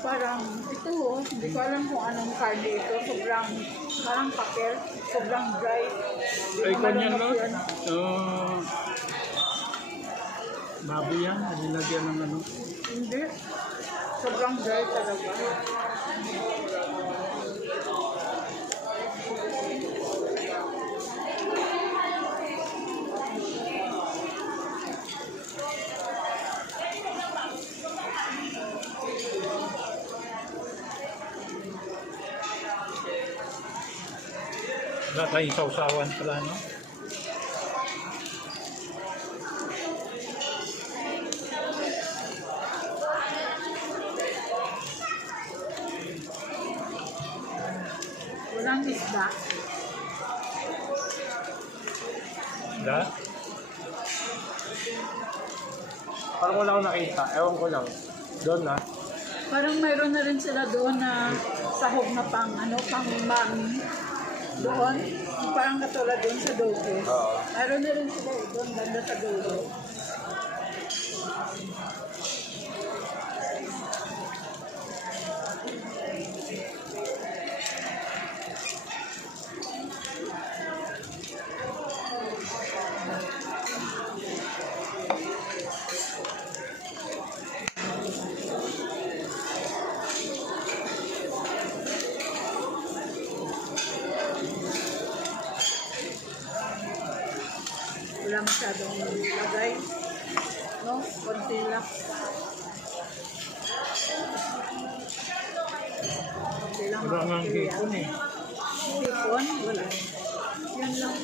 Parang ito, hindi ko alam kung anong karne ito. Sobrang, parang papel. Sobrang dry. Hindi Ay, ko kanyan malunok no? yun. Baboy yan, nilagyan ng ano. Hindi. Sobrang dry talaga. Wala tayong sausawan pala, no? Walang isda. Da? Parang wala ko nakita. Ewan ko lang. Doon na. Parang mayroon na rin sila doon na sahog na pang, ano, pang mami. Doon. Parang katulad doon sa Dogo. Oo. Mayroon na rin sila doon, banda sa Dogo. Wala masyadong lagay. No? Konti lang. Konti lang Wala nga ang makapili yan. hipon eh. Hipon? Wala. Yan lang.